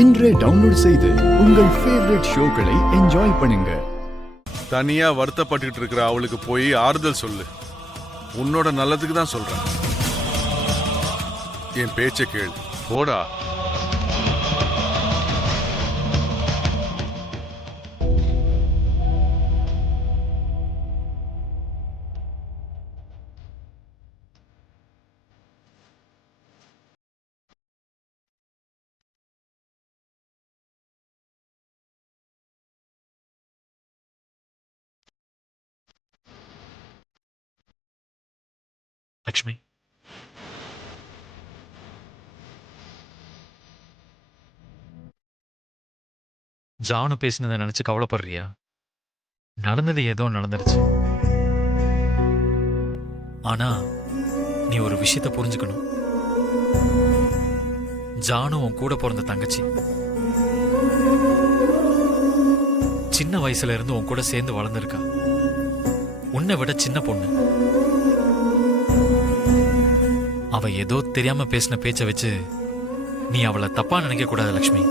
இன்றே டவுன்லோட் செய்து உங்கள் ஃபேவரட் ஷோக்களை என்ஜாய் பண்ணுங்க. தனியா வருத்தப்பட்டு இருக்கிற அவளுக்கு போய் ஆறுதல் சொல்லு. உன்னோட நல்லதுக்கு தான் சொல்றேன். என் பேச்ச கேளு. போடா. லக்ஷ்மி, ஜானு பேசினதை நினைச்சு கவலைப்படுறியா? நடந்தது ஏதோ நடந்துருச்சு. ஆனா நீ ஒரு விஷயத்த புரிஞ்சுக்கணும். ஜானு உன் கூட பிறந்த தங்கச்சி. சின்ன வயசுல இருந்து உன் கூட சேர்ந்து வளர்ந்துருக்கா. உன்னை விட சின்ன பொண்ணு. அவ ஏதோ தெரியாம பேசின பேச்ச வச்சு நீ அவளை தப்பா நினைக்க கூடாது லக்ஷ்மி.